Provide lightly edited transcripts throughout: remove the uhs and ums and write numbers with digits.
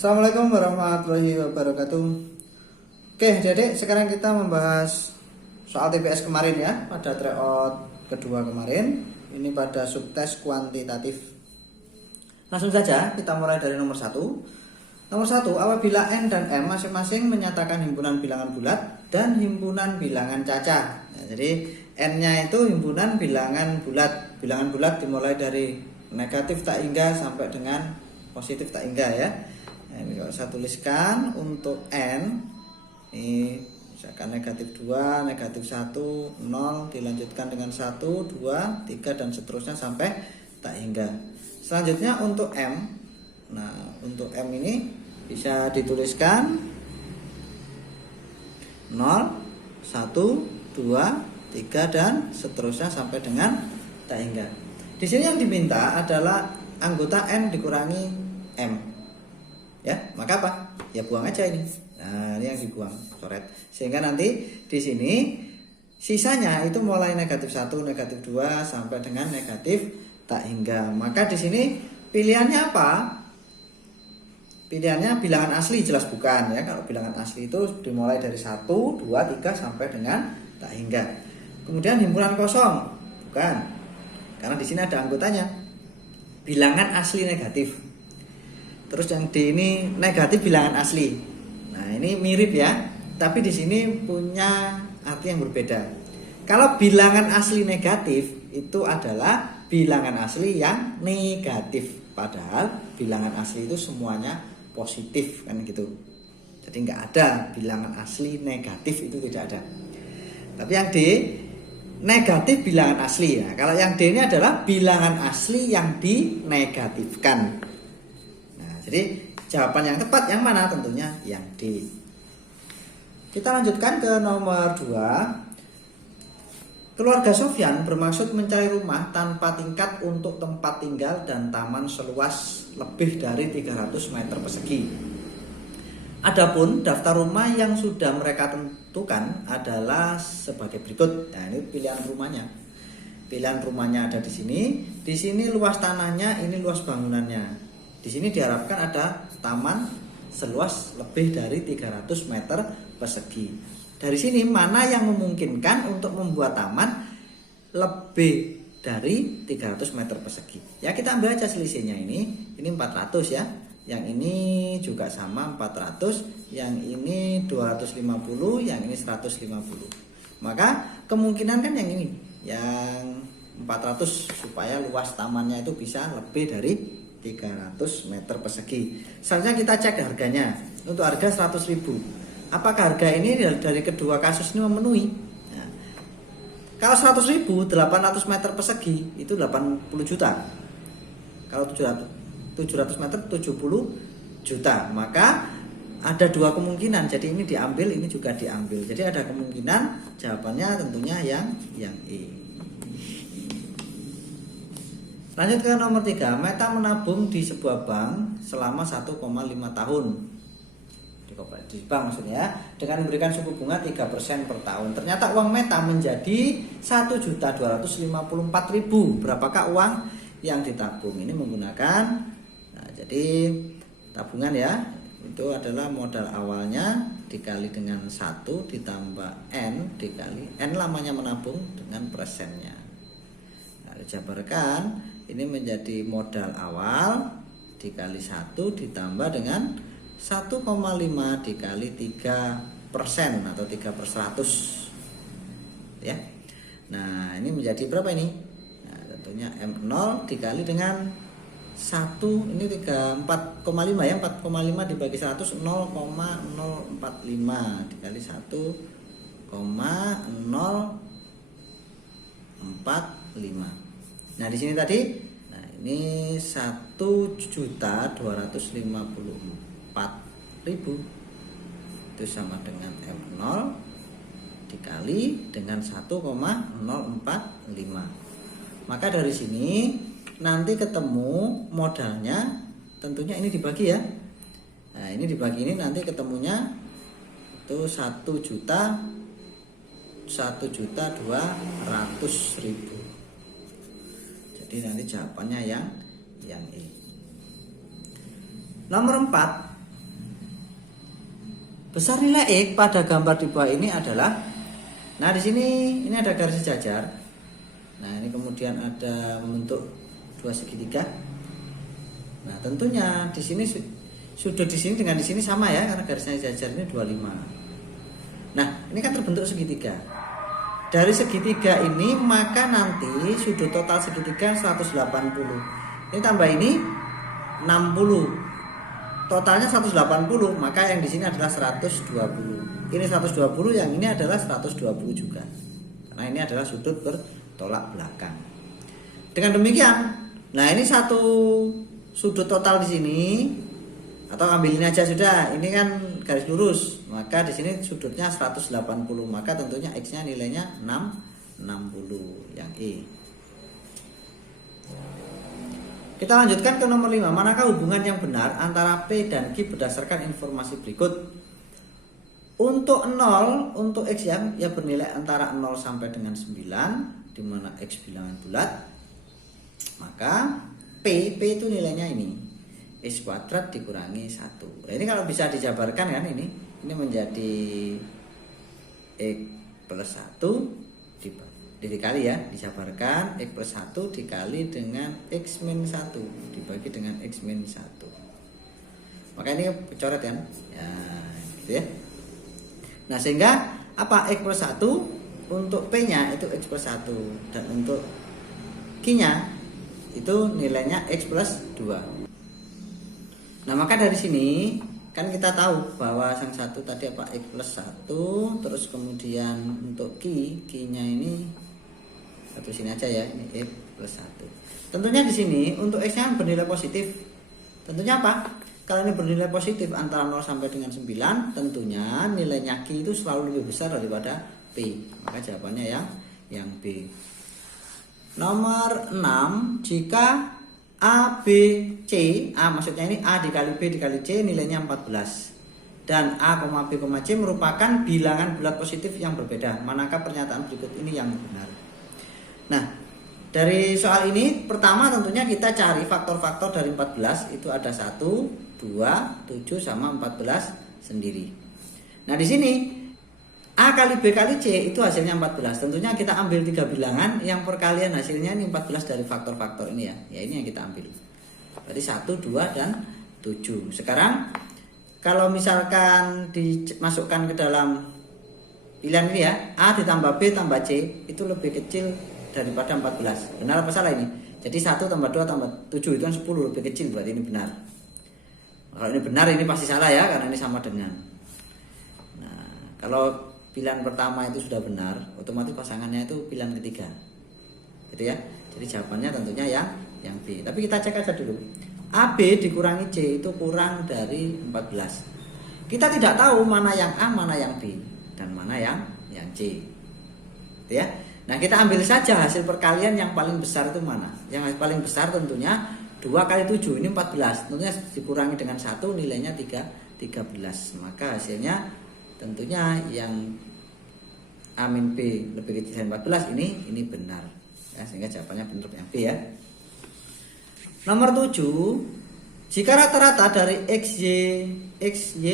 Assalamualaikum warahmatullahi wabarakatuh. Oke, Dedek, sekarang kita membahas soal TPS kemarin ya, pada tryout kedua kemarin. Ini pada subtes kuantitatif. Langsung saja kita mulai dari nomor 1. Nomor 1, apabila N dan M masing-masing menyatakan himpunan bilangan bulat dan himpunan bilangan cacah. Nah, jadi N-nya itu himpunan bilangan bulat. Bilangan bulat dimulai dari negatif tak hingga sampai dengan positif tak hingga ya. Nah, ini kalau saya tuliskan untuk N ini misalkan negatif 2, negatif 1, 0 dilanjutkan dengan 1, 2, 3 dan seterusnya sampai tak hingga. Selanjutnya untuk M. Nah, untuk M ini bisa dituliskan 0, 1, 2, 3 dan seterusnya sampai dengan tak hingga. Di sini yang diminta adalah anggota N dikurangi M. Ya, maka apa? Ya buang aja ini. Nah, ini yang dibuang, coret. Sehingga nanti di sini sisanya itu mulai negatif 1, negatif 2 sampai dengan negatif tak hingga. Maka di sini pilihannya apa? Pilihannya bilangan asli, jelas bukan ya. Kalau bilangan asli itu dimulai dari 1, 2, 3 sampai dengan tak hingga. Kemudian himpunan kosong, bukan. Karena di sini ada anggotanya. Bilangan asli negatif. Terus yang D ini negatif bilangan asli. Nah, ini mirip ya, tapi di sini punya arti yang berbeda. Kalau bilangan asli negatif itu adalah bilangan asli yang negatif, padahal bilangan asli itu semuanya positif kan gitu. Jadi nggak ada bilangan asli negatif, itu tidak ada. Tapi yang D negatif bilangan asli. Nah, kalau yang D ini adalah bilangan asli yang dinegatifkan. Jadi jawaban yang tepat yang mana? Tentunya yang D. Kita lanjutkan ke nomor 2. Keluarga Sofyan bermaksud mencari rumah tanpa tingkat untuk tempat tinggal dan taman seluas lebih dari 300 meter persegi. Adapun daftar rumah yang sudah mereka tentukan adalah sebagai berikut. Nah, ini pilihan rumahnya. Pilihan rumahnya ada di sini. Di sini luas tanahnya, ini luas bangunannya. Di sini diharapkan ada taman seluas lebih dari 300 meter persegi. Dari sini mana yang memungkinkan untuk membuat taman lebih dari 300 meter persegi. Ya, kita ambil aja selisihnya ini 400 ya. Yang ini juga sama 400, yang ini 250, yang ini 150. Maka kemungkinan kan yang ini, yang 400 supaya luas tamannya itu bisa lebih dari 300 meter persegi. Selanjutnya kita cek harganya. Untuk harga 100.000. Apakah harga ini dari kedua kasus ini memenuhi? Nah, kalau 100.000 800 meter persegi itu 80 juta. Kalau 700 meter 70 juta. Maka ada dua kemungkinan. Jadi ini diambil, ini juga diambil. Jadi ada kemungkinan jawabannya tentunya yang E. Lanjut ke nomor 3. Meta menabung di sebuah bank selama 1,5 tahun. Di bank maksudnya ya, dengan memberikan suku bunga 3% per tahun. Ternyata uang Meta menjadi 1.254.000. Berapakah uang yang ditabung? Ini menggunakan jadi tabungan ya. Itu adalah modal awalnya dikali dengan 1 ditambah N dikali N lamanya menabung dengan persennya. Nah, dijabarkan ini menjadi modal awal dikali 1 ditambah dengan 1,5 dikali 3% atau 3/100 ya. Nah, ini menjadi berapa ini? Nah, tentunya M0 dikali dengan 1, ini 4,5 ya. 4,5 dibagi 100 0,045 dikali 1,045. Nah, di sini tadi, nah ini 1.254.000 itu sama dengan M0 dikali dengan 1,045. Maka dari sini nanti ketemu modalnya, tentunya ini dibagi ya. Nah, ini dibagi ini nanti ketemunya itu 1.200.000. Jadi nanti jawabannya yang E. Nomor 4, Besar nilai X pada gambar di bawah ini adalah, nah di sini ini ada garis sejajar. Nah ini kemudian ada membentuk dua segitiga. Nah tentunya di sini sudut di sini dengan di sini sama ya, karena garisnya sejajar ini 25. Nah ini kan terbentuk segitiga. Dari segitiga ini maka nanti sudut total segitiga 180. Ini tambah ini 60. Totalnya 180, maka yang di sini adalah 120. Ini 120, yang ini adalah 120 juga. Karena ini adalah sudut bertolak belakang. Dengan demikian, nah ini satu sudut total di sini, atau ambil ini aja sudah. Ini kan garis lurus, maka di sini sudutnya 180, maka tentunya X-nya nilainya 60 yang E. Kita lanjutkan ke nomor 5. Manakah hubungan yang benar antara P dan Q berdasarkan informasi berikut? Untuk 0, untuk X yang bernilai antara 0 sampai dengan 9, di mana X bilangan bulat, maka P itu nilainya ini. X kuadrat dikurangi 1. Nah, ini kalau bisa dijabarkan kan ini menjadi X plus 1 dikali ya, dijabarkan X plus 1 dikali dengan X min 1 dibagi dengan X min 1. Maka ini coret kan ya, gitu ya. Nah sehingga apa, X plus 1 untuk P nya itu X plus 1, dan untuk Q nya itu nilainya X plus 2. Nah maka dari sini kan kita tahu bahwa yang satu tadi apa, X plus 1, terus kemudian untuk Q nya ini satu sini aja ya, ini X plus 1. Tentunya di sini untuk X nya bernilai positif. Tentunya apa? Kalau ini bernilai positif antara 0 sampai dengan 9, tentunya nilainya Q itu selalu lebih besar daripada P. Maka jawabannya yang B. Nomor 6, jika A, B, C, A maksudnya ini A dikali B dikali C nilainya 14. Dan A, B, C merupakan bilangan bulat positif yang berbeda. Manakah pernyataan berikut ini yang benar? Nah, dari soal ini pertama tentunya kita cari faktor-faktor dari 14. Itu ada 1, 2, 7 sama 14 sendiri. Nah di sini A kali B kali C itu hasilnya 14. Tentunya kita ambil 3 bilangan yang perkalian hasilnya ini 14 dari faktor-faktor ini ya. Ya ini yang kita ambil. Berarti 1, 2, dan 7. Sekarang kalau misalkan dimasukkan ke dalam pilihan ini ya, A ditambah B tambah C itu lebih kecil daripada 14. Benar apa salah ini? Jadi 1 tambah 2 tambah 7 itu kan 10, lebih kecil, berarti ini benar. Kalau ini benar ini pasti salah ya, karena ini sama dengan. Nah, kalau pilihan pertama itu sudah benar, otomatis pasangannya itu pilihan ketiga. Gitu ya. Jadi jawabannya tentunya yang B. Tapi kita cek aja dulu. AB dikurangi C itu kurang dari 14. Kita tidak tahu mana yang A, mana yang B, dan mana yang C. Gitu ya. Nah kita ambil saja hasil perkalian yang paling besar itu mana. Yang paling besar tentunya 2 kali 7 ini 14. Tentunya dikurangi dengan 1 nilainya 13. Maka hasilnya tentunya yang A min B lebih kecil dari 14 ini benar ya, sehingga jawabannya benar yang B ya. Nomor 7, jika rata-rata dari XY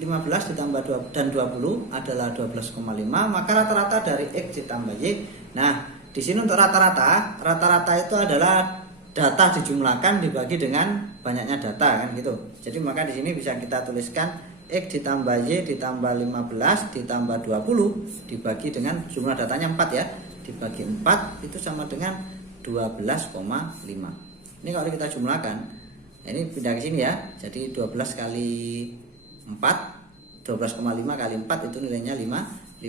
15 ditambah 2 dan 20 adalah 12,5, maka rata-rata dari X ditambah Y. Nah, di sini untuk rata-rata itu adalah data dijumlahkan dibagi dengan banyaknya data kan gitu. Jadi maka di sini bisa kita tuliskan X ditambah Y ditambah 15 ditambah 20 dibagi dengan jumlah datanya 4 ya. Dibagi 4 itu sama dengan 12,5. Ini kalau kita jumlahkan, ini pindah ke sini ya. Jadi 12 kali 4, 12,5 kali 4 itu nilainya 50.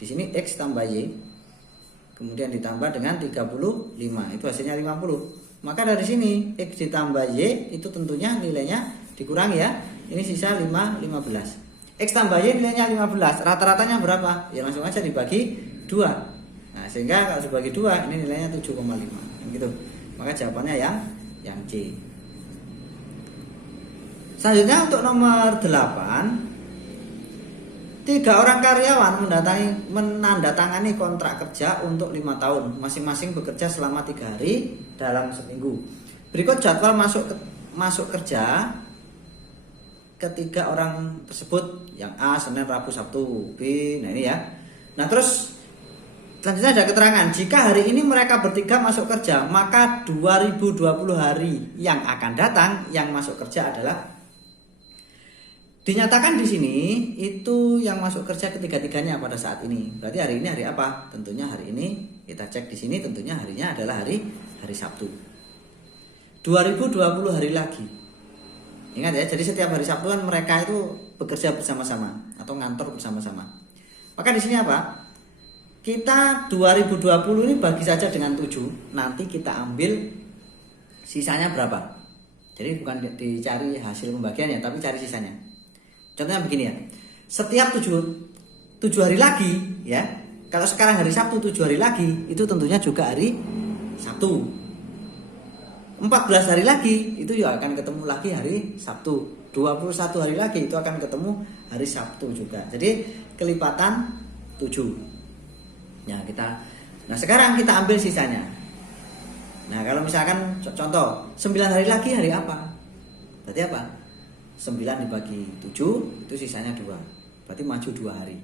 Di sini X tambah Y, kemudian ditambah dengan 35, itu hasilnya 50. Maka dari sini X ditambah Y itu tentunya nilainya dikurangi ya. Ini sisa 15. X tambah Y nilainya 15. Rata-ratanya berapa? Ya langsung aja dibagi 2. Nah, sehingga kalau dibagi 2 ini nilainya 7,5 gitu. Maka jawabannya yang C. Selanjutnya untuk nomor 8, 3 orang karyawan menandatangani kontrak kerja untuk 5 tahun. Masing-masing bekerja selama 3 hari dalam seminggu. Berikut jadwal masuk kerja ketiga orang tersebut, yang A Senin, Rabu, Sabtu, B, nah ini ya. Nah terus selanjutnya ada keterangan, jika hari ini mereka bertiga masuk kerja, maka 2020 hari yang akan datang yang masuk kerja adalah, dinyatakan di sini itu yang masuk kerja ketiga-tiganya pada saat ini. Berarti hari ini hari apa? Tentunya hari ini kita cek di sini, tentunya harinya adalah hari Sabtu. 2020 hari lagi. Ingat ya, jadi setiap hari Sabtu kan mereka itu bekerja bersama-sama atau ngantor bersama-sama. Maka di sini apa? Kita 2020 ini bagi saja dengan 7. Nanti kita ambil sisanya berapa. Jadi bukan dicari hasil pembagian ya, tapi cari sisanya. Contohnya begini ya. Setiap 7 hari lagi ya. Kalau sekarang hari Sabtu 7 hari lagi, itu tentunya juga hari Sabtu. 14 hari lagi itu juga akan ketemu lagi hari Sabtu. 21 hari lagi itu akan ketemu hari Sabtu juga. Jadi kelipatan 7. Nah sekarang kita ambil sisanya. Nah kalau misalkan contoh 9 hari lagi hari apa? Berarti apa? 9 dibagi 7 itu sisanya 2. Berarti maju 2 hari.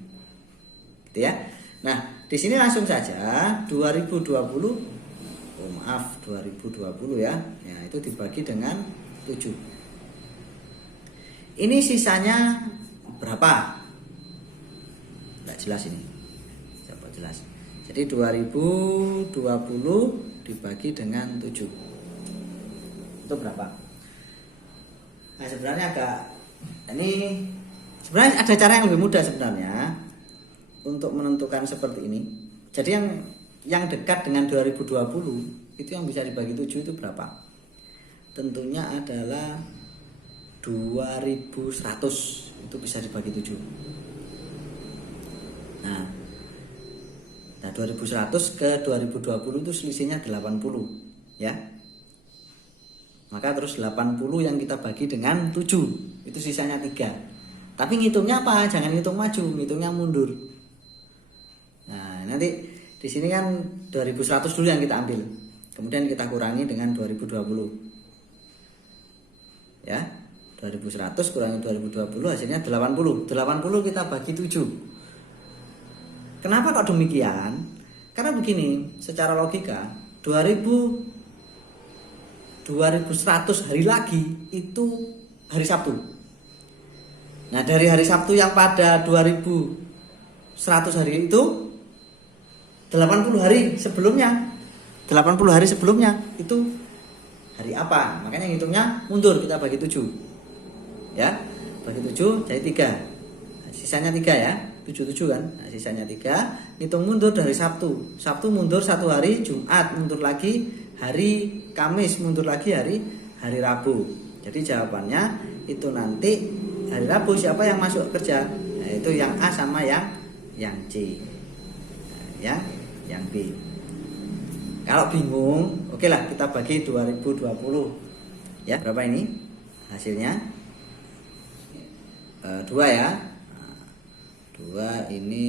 Gitu ya. Nah, di sini langsung saja 2020 ya. Ya, itu dibagi dengan 7. Ini sisanya berapa? Enggak jelas ini. Coba jelas. Jadi 2020 dibagi dengan 7. Itu berapa? Nah, sebenarnya sebenarnya ada cara yang lebih mudah sebenarnya untuk menentukan seperti ini. Jadi yang dekat dengan 2020 itu yang bisa dibagi 7 itu berapa? Tentunya adalah 2100. Itu bisa dibagi 7. Nah 2100 ke 2020 itu selisihnya 80 ya. Maka terus 80 yang kita bagi dengan 7, itu sisanya 3. Tapi ngitungnya apa? Jangan ngitung maju, ngitungnya mundur. Nah, nanti di sini kan 2100 dulu yang kita ambil. Kemudian kita kurangi dengan 2020. Ya. 2100 kurangi 2020 hasilnya 80. 80 kita bagi 7. Kenapa kok demikian? Karena begini, secara logika 2100 hari lagi itu hari Sabtu. Nah dari hari Sabtu yang pada 2100 hari itu 80 hari sebelumnya itu hari apa? Makanya ngitungnya mundur, kita bagi 7 ya, bagi 7 jadi 3. Nah, sisanya 3 ya, 77 kan. Nah, sisanya 3. Hitung mundur dari Sabtu mundur 1 hari, Jumat mundur lagi, hari Kamis mundur lagi, hari Rabu. Jadi jawabannya itu nanti hari Rabu siapa yang masuk kerja? Nah, itu yang A sama yang C. Nah, yang B. Kalau bingung, oke lah kita bagi 2020. Ya, berapa ini? Hasilnya 2 ya. 2 ini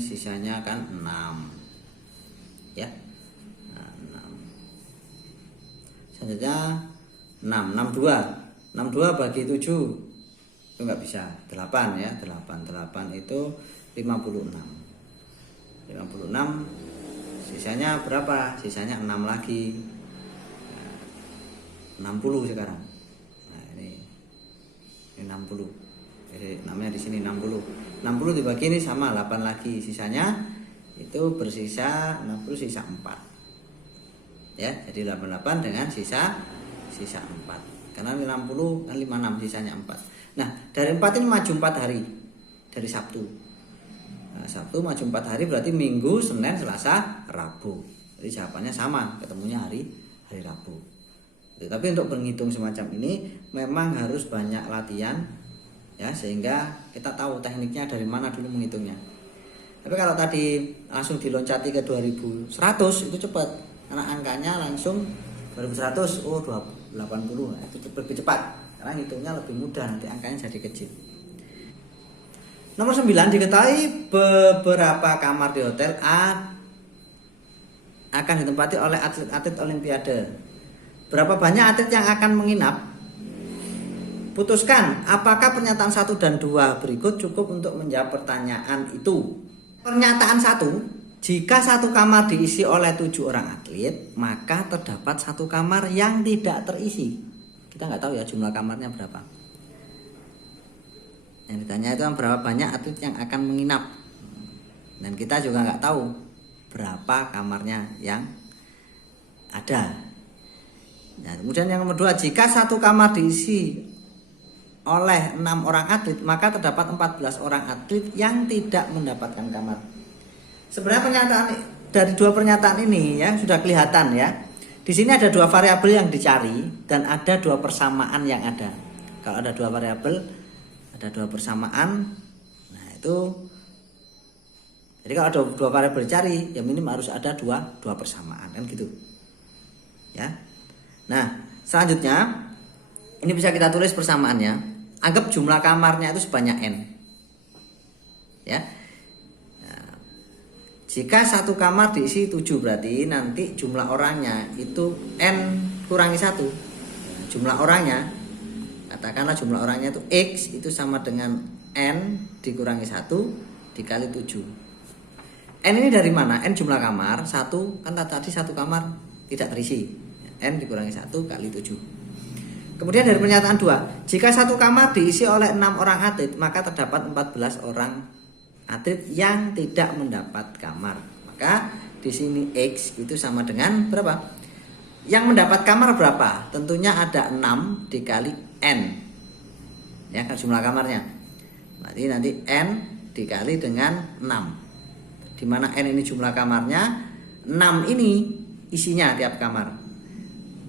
sisanya kan 6. Ya. Selanjutnya 62 bagi 7 itu nggak bisa. 8 ya, 8 itu 56 sisanya berapa? Sisanya 6 lagi. 60 sekarang. Nah, ini 60. Jadi namanya di sini 60 dibagi ini sama 8 lagi. Sisanya itu bersisa 60, sisa 4. Ya, jadi 88 dengan sisa 4. Karena 60 kan 56 sisanya 4. Nah, dari 4 ini maju 4 hari dari Sabtu. Nah, Sabtu maju 4 hari berarti Minggu, Senin, Selasa, Rabu. Jadi jawabannya sama, ketemunya hari Rabu. Tapi untuk menghitung semacam ini memang harus banyak latihan ya, sehingga kita tahu tekniknya dari mana dulu menghitungnya. Tapi kalau tadi langsung diloncati ke 2100 itu cepat. Karena angkanya langsung 2100, 80, itu lebih cepat. Karena hitungnya lebih mudah, nanti angkanya jadi kecil. Nomor 9, diketahui beberapa kamar di hotel A akan ditempati oleh atlet-atlet olimpiade. Berapa banyak atlet yang akan menginap? Putuskan apakah pernyataan 1 dan 2 berikut cukup untuk menjawab pertanyaan itu. Pernyataan 1, jika satu kamar diisi oleh 7 orang atlet, maka terdapat satu kamar yang tidak terisi. Kita nggak tahu ya jumlah kamarnya berapa. Yang ditanya itu berapa banyak atlet yang akan menginap. Dan kita juga nggak tahu berapa kamarnya yang ada. Nah, kemudian yang nomor 2, jika satu kamar diisi oleh 6 orang atlet, maka terdapat 14 orang atlet yang tidak mendapatkan kamar. Sebenarnya pernyataan dari 2 pernyataan ini ya sudah kelihatan ya. Di sini ada 2 variabel yang dicari dan ada 2 persamaan yang ada. Kalau ada 2 variabel, ada 2 persamaan. Nah, itu jadi kalau ada 2 variabel dicari, ya minimal harus ada 2 persamaan kan gitu. Ya. Nah, selanjutnya ini bisa kita tulis persamaannya. Anggap jumlah kamarnya itu sebanyak n. Ya. Nah, jika satu kamar diisi 7 berarti nanti jumlah orangnya itu n kurangi 1. Nah, jumlah orangnya katakanlah jumlah orangnya itu X itu sama dengan n dikurangi 1 dikali 7. N ini dari mana? N jumlah kamar, 1 kan tadi satu kamar tidak terisi. N dikurangi 1 kali 7. Kemudian dari pernyataan 2, jika satu kamar diisi oleh 6 orang atlet, maka terdapat 14 orang atlet yang tidak mendapat kamar. Maka di sini X itu sama dengan berapa? Yang mendapat kamar berapa? Tentunya ada 6 dikali N. Ya kan jumlah kamarnya. Berarti nanti N dikali dengan 6. Di mana N ini jumlah kamarnya, 6 ini isinya tiap kamar.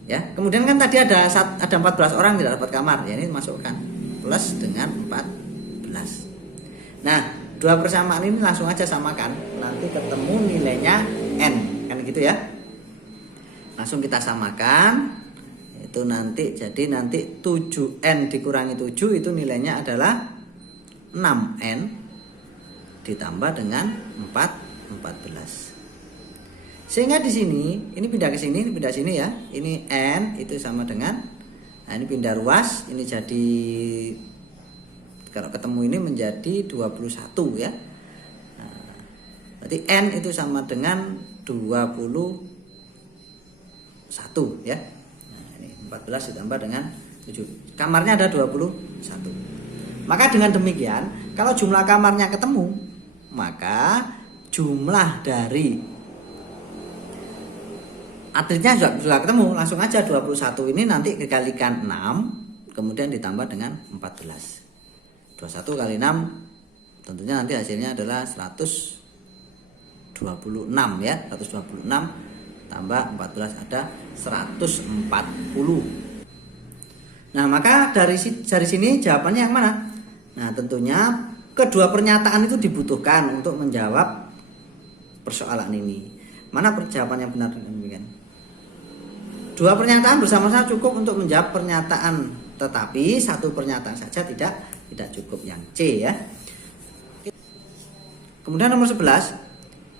Ya, kemudian kan tadi ada 14 orang tidak dapat kamar, ya ini masukkan plus dengan 14. Nah, 2 persamaan ini langsung aja samakan, nanti ketemu nilainya N, kan gitu ya. Langsung kita samakan, itu nanti jadi nanti 7N dikurangi 7 itu nilainya adalah 6N ditambah dengan 14. Sehingga di sini ini pindah ke sini, ini pindah sini ya. Ini N itu sama dengan, nah ini pindah ruas, ini jadi kalau ketemu ini menjadi 21 ya. Nah, berarti N itu sama dengan 21 ya. Nah, ini 14 ditambah dengan 7. Kamarnya ada 21. Maka dengan demikian, kalau jumlah kamarnya ketemu, maka jumlah dari atletnya juga ketemu, langsung aja 21 ini nanti dikalikan 6 kemudian ditambah dengan 14. 21 kali 6 tentunya nanti hasilnya adalah 126 ya. 126 tambah 14 ada 140. Nah, maka dari sini jawabannya yang mana? Nah, tentunya kedua pernyataan itu dibutuhkan untuk menjawab persoalan ini. Mana jawaban yang benar dengan demikian? 2 pernyataan bersama-sama cukup untuk menjawab pernyataan, tetapi 1 pernyataan saja tidak cukup, yang C ya. Kemudian nomor 11,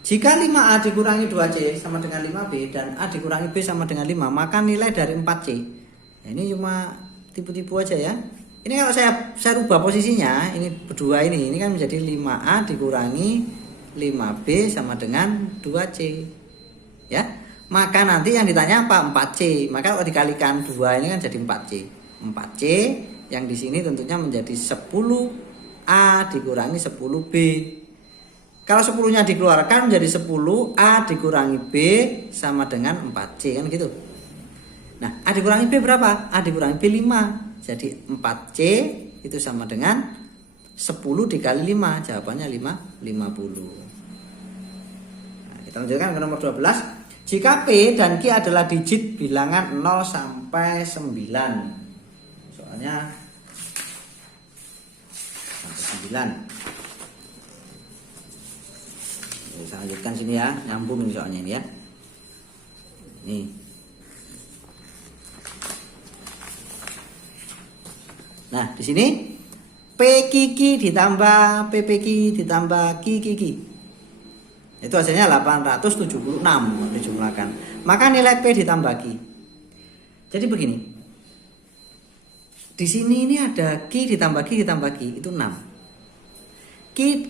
jika 5A dikurangi 2C sama dengan 5B dan A dikurangi B sama dengan 5, maka nilai dari 4C. Nah, ini cuma tipu-tipu aja ya. Ini kalau saya rubah posisinya, ini berdua ini kan menjadi 5A dikurangi 5B sama dengan 2C. Ya. Maka nanti yang ditanya apa? 4C. Maka kalau dikalikan 2 ini kan jadi 4C. 4C yang di sini tentunya menjadi 10A dikurangi 10B. Kalau 10-nya dikeluarkan menjadi 10A dikurangi B sama dengan 4C kan gitu. Nah, A dikurangi B berapa? A dikurangi B 5. Jadi 4C itu sama dengan 10 dikali 5. Jawabannya 50. Nah, kita lanjutkan ke nomor 12. Jika P dan Q adalah digit bilangan 0 sampai 9. Soalnya sampai 9. Saya lanjutkan sini ya, nyambung ini soalnya ini ya. Nih. Nah, di sini P Kiki ditambah PP Ki ditambah Kiki. Itu hasilnya 876 dijumlahkan. Maka nilai P ditambah Q. Jadi begini. Di sini ini ada Ki ditambah Ki ditambah Ki, itu 6. Ki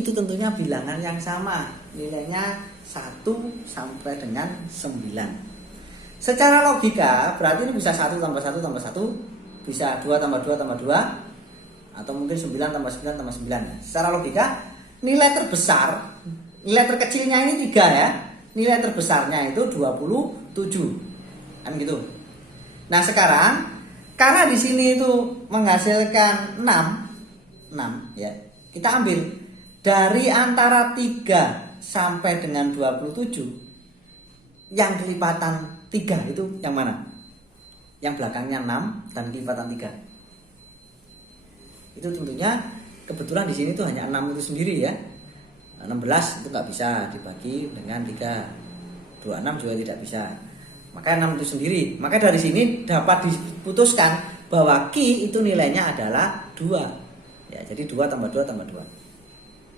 itu tentunya bilangan yang sama, nilainya 1 sampai dengan 9. Secara logika berarti ini bisa 1 tambah 1 tambah 1, bisa 2 tambah 2 tambah 2, atau mungkin 9 tambah 9 tambah 9. Secara logika nilai terbesar, nilai terkecilnya ini 3 ya, nilai terbesarnya itu 27, kan gitu. Nah sekarang karena di sini itu menghasilkan 6 ya, kita ambil dari antara 3 sampai dengan 27, yang kelipatan 3 itu yang mana? Yang belakangnya 6 dan kelipatan 3. Itu tentunya kebetulan di sini tuh hanya 6 itu sendiri ya. 16 itu nggak bisa dibagi dengan 3. 26 juga tidak bisa. Maka 6 itu sendiri. Maka dari sini dapat diputuskan bahwa Ki itu nilainya adalah 2. Ya, jadi 2 tambah 2 tambah 2.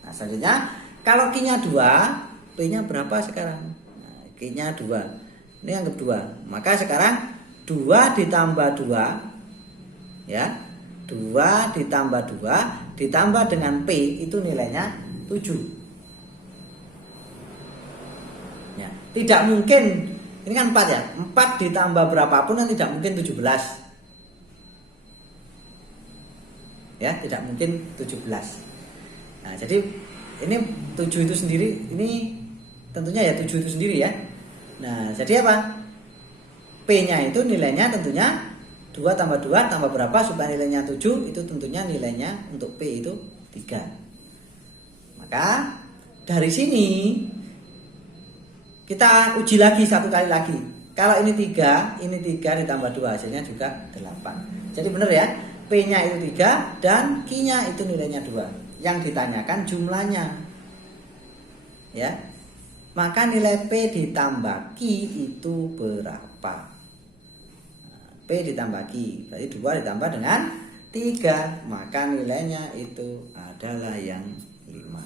Nah, selanjutnya kalau Ki-nya 2, P-nya berapa sekarang? Nah, Ki-nya 2. Ini anggap 2. Maka sekarang 2 ditambah 2 ya. 2 ditambah 2 ditambah dengan P itu nilainya 7. Ya, tidak mungkin. Ini kan 4 ya. 4 ditambah berapapun kan tidak mungkin 17. Ya, tidak mungkin 17. Nah, jadi ini 7 itu sendiri, ini tentunya ya 7 itu sendiri ya. Nah, jadi apa? P-nya itu nilainya tentunya 2 tambah 2 tambah berapa supaya nilainya 7, itu tentunya nilainya untuk P itu 3. Maka dari sini kita uji lagi satu kali lagi. Kalau ini 3 ditambah 2 hasilnya juga 8. Jadi benar ya, P-nya itu 3 dan Q-nya itu nilainya 2. Yang ditanyakan jumlahnya. Ya. Maka nilai P ditambah Q itu berapa? P ditambah Q, berarti 2 ditambah dengan 3, maka nilainya itu adalah yang 5.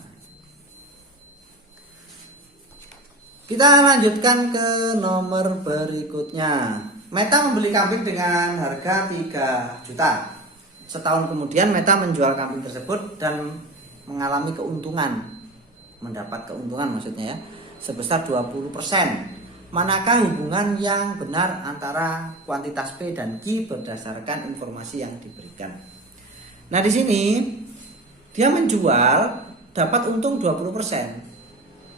Kita lanjutkan ke nomor berikutnya. Meta membeli kambing dengan harga 3 juta. Setahun kemudian Meta menjual kambing tersebut dan mengalami keuntungan. Mendapat keuntungan maksudnya ya, sebesar 20%. Manakah hubungan yang benar antara kuantitas P dan Q berdasarkan informasi yang diberikan? Nah, di sini dia menjual dapat untung 20%.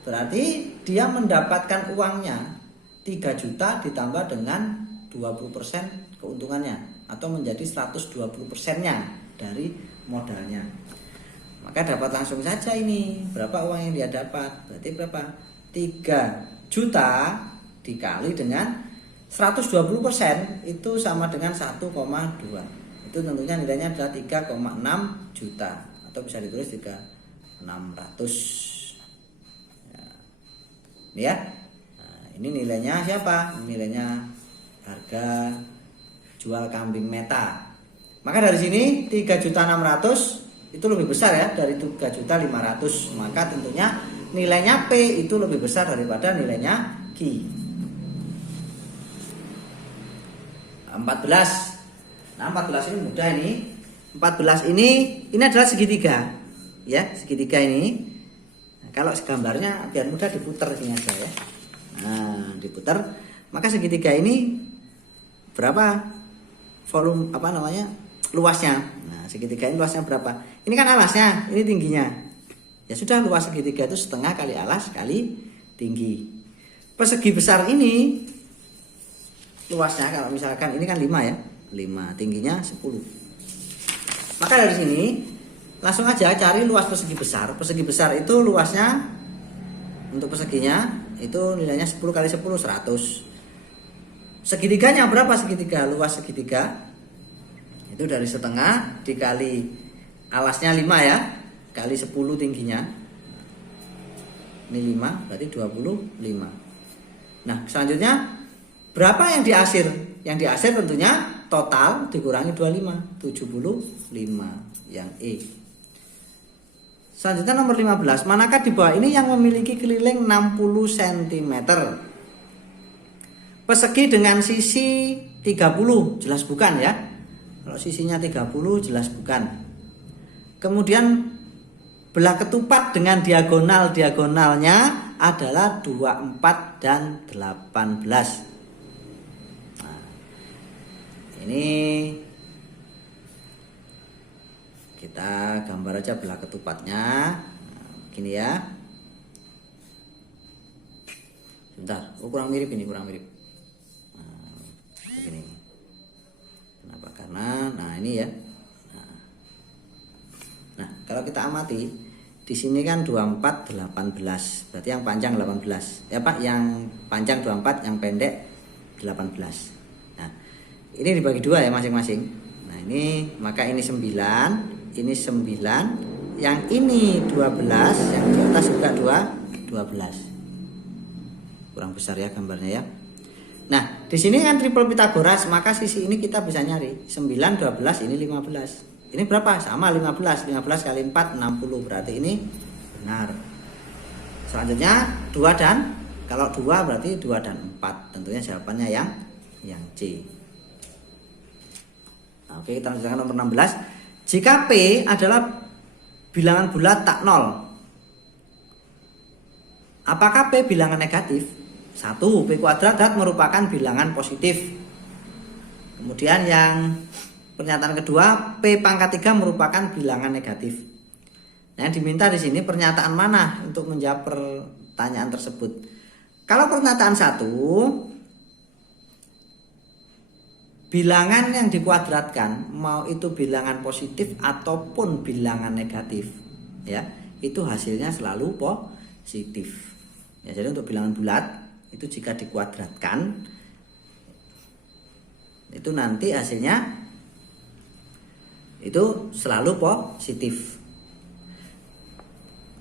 Berarti dia mendapatkan uangnya 3 juta ditambah dengan 20% keuntungannya, atau menjadi 120%-nya dari modalnya. Maka dapat langsung saja ini berapa uang yang dia dapat. Berarti berapa? 3 juta dikali dengan 120% itu sama dengan 1,2. Itu tentunya nilainya adalah 3,6 juta, atau bisa ditulis 3.600. Ya. Nah, ini nilainya siapa? Nilainya harga jual kambing Meta. Maka dari sini 3.600.000 itu lebih besar ya dari 3.500.000. Maka tentunya nilainya P itu lebih besar daripada nilainya Q. 14. Nah, 14 ini mudah ini. 14 ini adalah segitiga. Ya, segitiga ini. Kalau gambarnya biar mudah diputar sini aja ya. Nah, diputar. Maka segitiga ini berapa volume luasnya? Nah, segitiga ini luasnya berapa? Ini kan alasnya, ini tingginya. Ya sudah, luas segitiga itu setengah kali alas kali tinggi. Persegi besar ini luasnya kalau misalkan ini kan 5 ya. 5, tingginya 10. Maka dari sini langsung aja cari luas persegi besar. Persegi besar itu luasnya untuk perseginya itu nilainya 10 kali 10 100. Segitiganya berapa segitiga? Luas segitiga itu dari setengah dikali alasnya 5 ya, kali 10 tingginya. Ini 5 berarti 25. Nah, selanjutnya berapa yang diasir? Yang diasir tentunya total dikurangi 25, 75 yang E. Selanjutnya nomor 15. Manakah di bawah ini yang memiliki keliling 60 cm? Persegi dengan sisi 30, jelas bukan ya. Kalau sisinya 30 jelas bukan. Kemudian belah ketupat dengan diagonal-diagonalnya adalah 24 dan 18. Nah, ini kita gambar aja belah ketupatnya. Nah, begini ya. Sebentar, kurang mirip ini, kurang mirip. Nah, begini. Kenapa? Karena, nah ini ya. Nah, kalau kita amati di sini kan 24 18. Berarti yang panjang 18. Ya Pak, yang panjang 24, yang pendek 18. Nah, ini dibagi dua ya masing-masing. Nah, ini maka ini 9, ini 9, yang ini 12, yang di atas juga 12. Kurang besar ya gambarnya ya. Nah, di sini kan triple Pythagoras, maka sisi ini kita bisa nyari. 9 12 ini 15. Ini berapa? Sama 15. 15 kali 4 60. Berarti ini benar. Selanjutnya 2 dan kalau 2 berarti 2 dan 4. Tentunya jawabannya yang C. Nah, oke, kita lanjutkan nomor 16. Jika P adalah bilangan bulat tak 0, apakah P bilangan negatif? 1. P kuadrat merupakan bilangan positif. Kemudian yang pernyataan kedua, P pangkat 3 merupakan bilangan negatif. Nah, yang diminta di sini pernyataan mana untuk menjawab pertanyaan tersebut? Kalau pernyataan 1, bilangan yang dikuadratkan, mau itu bilangan positif ataupun bilangan negatif, ya, itu hasilnya selalu positif. Ya, jadi untuk bilangan bulat itu jika dikuadratkan itu nanti hasilnya itu selalu positif.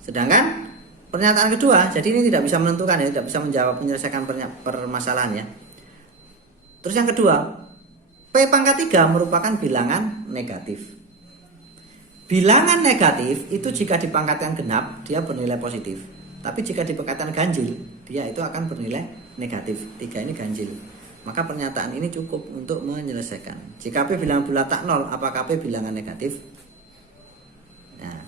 Sedangkan pernyataan kedua, jadi ini tidak bisa menentukan ya, tidak bisa menjawab menyelesaikan permasalahan ya. Terus yang kedua, P pangkat 3 merupakan bilangan negatif. Bilangan negatif itu jika dipangkatkan genap dia bernilai positif. Tapi jika dipangkatkan ganjil dia itu akan bernilai negatif. 3 ini ganjil. Maka pernyataan ini cukup untuk menyelesaikan. Jika P bilangan bulat tak 0, apakah P bilangan negatif? Nah,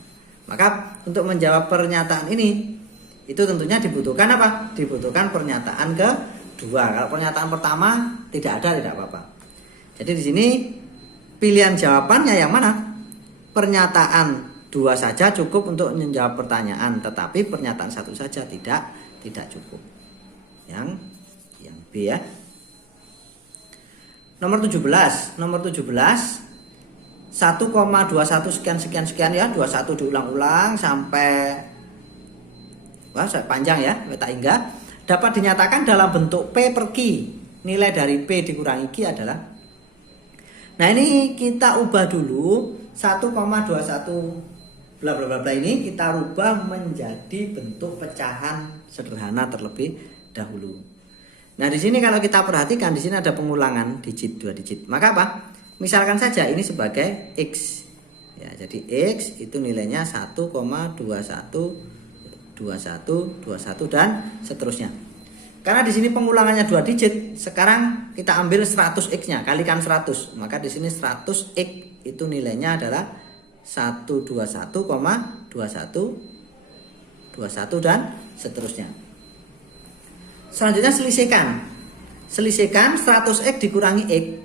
maka untuk menjawab pernyataan ini itu tentunya dibutuhkan apa? Dibutuhkan pernyataan kedua. Kalau pernyataan pertama tidak ada, tidak apa-apa. Jadi di sini pilihan jawabannya yang mana? Pernyataan 2 saja cukup untuk menjawab pertanyaan, tetapi pernyataan 1 saja tidak cukup. Yang B ya. Nomor 17, 1,21 sekian ya, 21 diulang-ulang sampai panjang ya, peta hingga dapat dinyatakan dalam bentuk P per Q. Nilai dari P dikurangi Q adalah, nah ini kita ubah dulu 1,21 bla bla bla ini kita rubah menjadi bentuk pecahan sederhana terlebih dahulu. Nah, di sini kalau kita perhatikan di sini ada pengulangan digit 2 digit. Maka apa? Misalkan saja ini sebagai X. Ya, jadi X itu nilainya 1,21 dan seterusnya. Karena di sini pengulangannya 2 digit, sekarang kita ambil 100x-nya, kalikan 100. Maka di sini 100x itu nilainya adalah 121,21 dan seterusnya. Selanjutnya selisihkan 100x dikurangi x.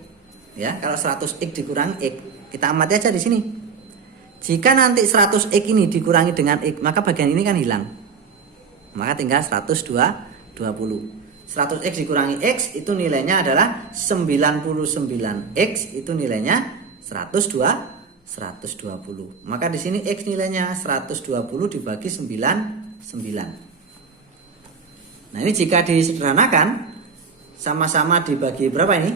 Ya, kalau 100x dikurangi x, kita amati aja di sini. Jika nanti 100x ini dikurangi dengan x, maka bagian ini kan hilang. Maka tinggal 120. 100x dikurangi x itu nilainya adalah 99x, itu nilainya 120. Maka di sini x nilainya 120 dibagi 99. Nah, ini jika disederhanakan sama-sama dibagi berapa ini?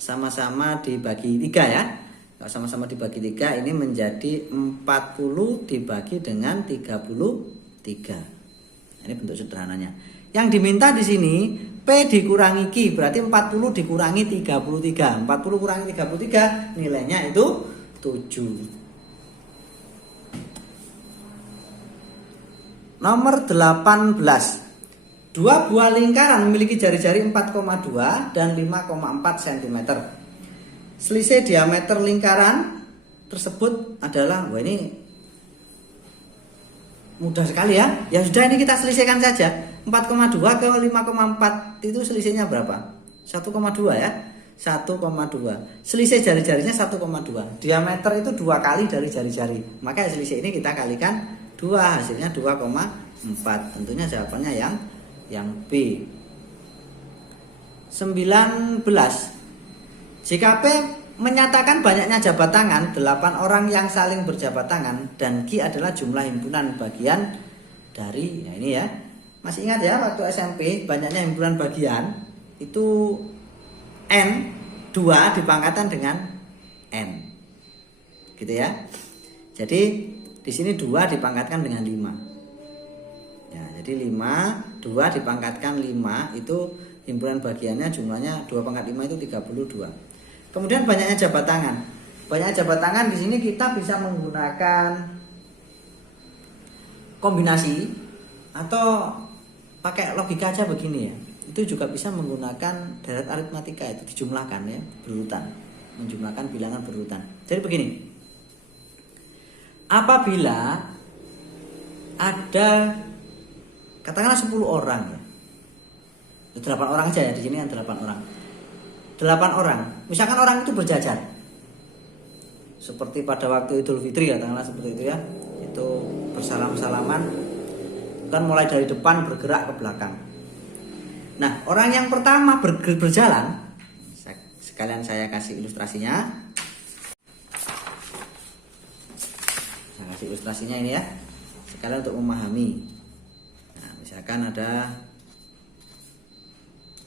Sama-sama dibagi 3 ya. Kalau sama-sama dibagi 3 ini menjadi 40 dibagi dengan 33. Ini bentuk sederhananya. Yang diminta di sini P dikurangi Q, berarti 40 dikurangi 33. 40 kurangi 33 nilainya itu 7. Nomor 18. 2 buah lingkaran memiliki jari-jari 4,2 dan 5,4 cm. selisih diameter lingkaran tersebut adalah, wah ini mudah sekali ya. Ya sudah, ini kita selisihkan saja. 4,2 ke 5,4 itu selisihnya berapa? 1,2 ya. 1,2. Selisih jari-jarinya 1,2. Diameter itu 2 kali dari jari-jari. Maka selisih ini kita kalikan 2, hasilnya 2,4. Tentunya jawabannya yang B. 19. Jika P menyatakan banyaknya jabat tangan, 8 orang yang saling berjabat tangan, dan Q adalah jumlah himpunan bagian dari, nah ini ya, masih ingat ya waktu SMP banyaknya himpunan bagian itu N 2 dipangkatkan dengan N, gitu ya. Jadi di sini 2 dipangkatkan dengan 5 ya, jadi 5, 2 dipangkatkan 5 itu himpunan bagiannya jumlahnya 2 pangkat 5 itu 32. Kemudian banyaknya jabat tangan. Banyaknya jabat tangan di sini kita bisa menggunakan kombinasi atau pakai logika aja begini ya. Itu juga bisa menggunakan deret aritmatika, itu dijumlahkan ya, berurutan. Menjumlahkan bilangan berurutan. Jadi begini. Apabila ada katakanlah 10 orang ya. 8 orang aja ya, di sini yang 8 orang. 8 orang, misalkan orang itu berjajar seperti pada waktu Idul Fitri katakanlah seperti itu ya, itu bersalam-salaman kan, mulai dari depan bergerak ke belakang. Nah, orang yang pertama berjalan, sekalian saya kasih ilustrasinya. Saya kasih ilustrasinya ini ya, sekalian untuk memahami. Nah, misalkan ada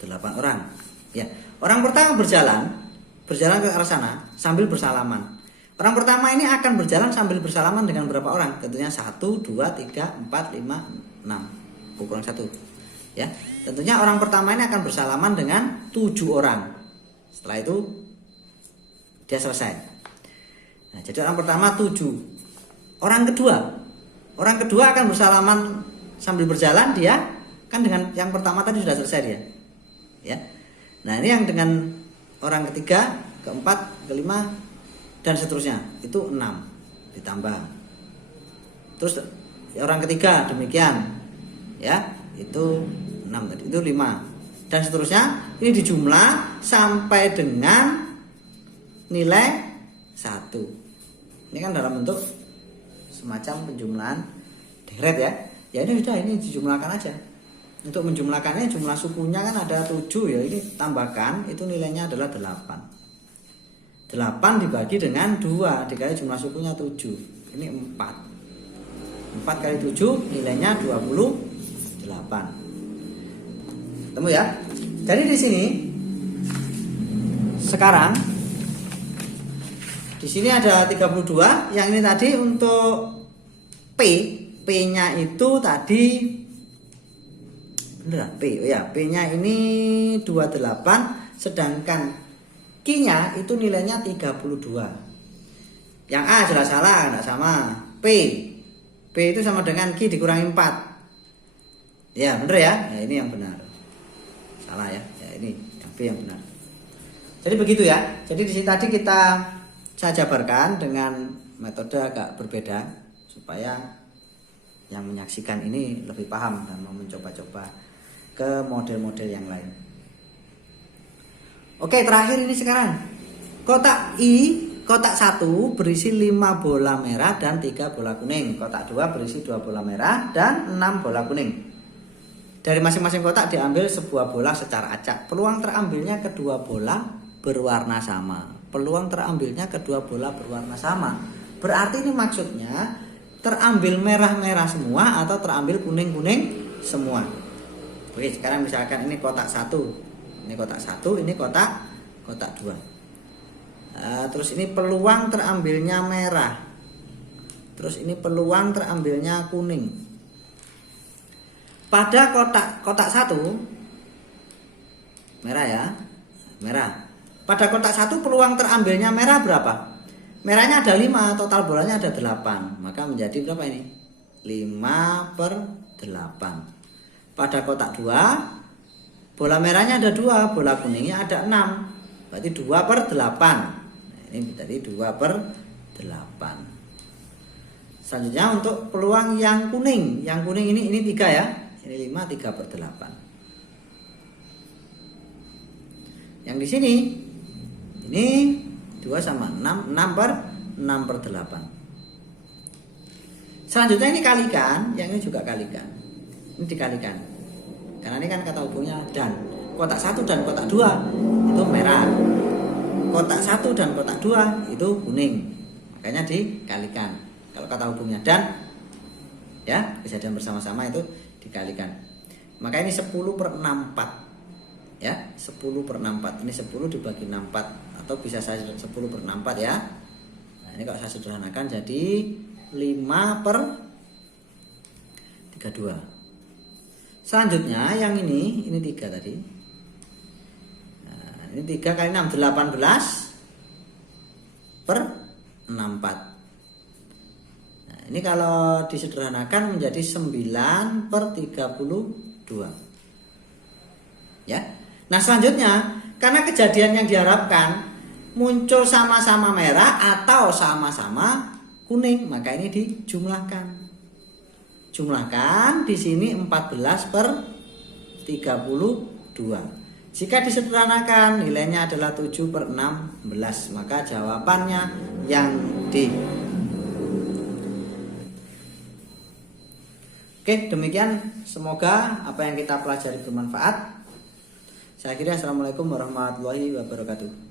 8 orang ya. Orang pertama berjalan ke arah sana sambil bersalaman. Orang pertama ini akan berjalan sambil bersalaman dengan berapa orang? Tentunya 1, 2, 3, 4, 5, 6. Kurang 1. Ya. Tentunya orang pertama ini akan bersalaman dengan 7 orang. Setelah itu dia selesai. Nah, jadi orang pertama 7. Orang kedua akan bersalaman sambil berjalan, dia kan dengan yang pertama tadi sudah selesai dia. Ya. Nah, ini yang dengan orang ketiga, keempat, kelima, dan seterusnya itu 6 ditambah. Terus orang ketiga demikian ya, itu 6 tadi, itu 5 dan seterusnya. Ini dijumlah sampai dengan nilai 1. Ini kan dalam bentuk semacam penjumlahan deret ya. Ya ini sudah, ini dijumlahkan aja. Untuk menjumlahkannya, jumlah sukunya kan ada 7 ya, ini tambahkan, itu nilainya adalah 8. 8 dibagi dengan 2 dikali jumlah sukunya 7, ini 4. 4 kali 7 nilainya 28. Ketemu ya? Jadi di sini sekarang di sini ada 32, yang ini tadi untuk P-nya itu tadi beneran P ya, P-nya ini 28, sedangkan Q-nya itu nilainya 32. Yang A jelas salah, enggak sama. P itu sama dengan Q dikurangi 4. Ya, bener ya? Ya ini yang benar. Salah ya. Ya ini yang B yang benar. Jadi begitu ya. Jadi di sini tadi saya jabarkan dengan metode agak berbeda supaya yang menyaksikan ini lebih paham dan mau mencoba-coba ke model-model yang lain. Oke, terakhir ini sekarang. Kotak kotak 1 berisi 5 bola merah dan 3 bola kuning. Kotak 2 berisi 2 bola merah dan 6 bola kuning. Dari masing-masing kotak diambil sebuah bola secara acak. Peluang terambilnya kedua bola berwarna sama. Berarti ini maksudnya terambil merah-merah semua atau terambil kuning-kuning semua. Oke, sekarang misalkan ini kotak 1. Ini kotak 1, ini kotak 2. Terus ini peluang terambilnya merah. Terus ini peluang terambilnya kuning. Pada kotak 1 merah ya. Merah. Pada kotak 1 peluang terambilnya merah berapa? Merahnya ada 5, total bolanya ada 8. Maka menjadi berapa ini? 5/8. Pada kotak 2 bola merahnya ada 2, bola kuningnya ada 6. Berarti 2/8. Ini tadi 2/8. Selanjutnya untuk peluang yang kuning. Yang kuning ini 3 ya. Ini 5, 3/8. Yang di sini ini 2 sama 6, 6/8. Selanjutnya ini kalikan, yang ini juga kalikan. Ini dikalikan. Karena ini kan kata hubungnya dan. Kotak 1 dan kotak 2 itu merah. Kotak 1 dan kotak 2 itu kuning. Makanya dikalikan. Kalau kata hubungnya dan, ya, kejadian bersama-sama itu dikalikan. Maka ini 10/64. Ya, 10/64. Ini 10 dibagi 64 atau bisa saya 10/64 ya. Nah, ini kalau saya sederhanakan jadi 5/32. Selanjutnya yang ini 3 tadi. Nah, ini 3 kali 6 18/64. Nah, ini kalau disederhanakan menjadi 9/32. Ya. Nah, selanjutnya karena kejadian yang diharapkan muncul sama-sama merah atau sama-sama kuning, maka ini dijumlahkan. Jumlahkan di sini 14/32. Jika disederhanakan nilainya adalah 7/16, maka jawabannya yang D. Oke, demikian, semoga apa yang kita pelajari bermanfaat. Saya kira assalamualaikum warahmatullahi wabarakatuh.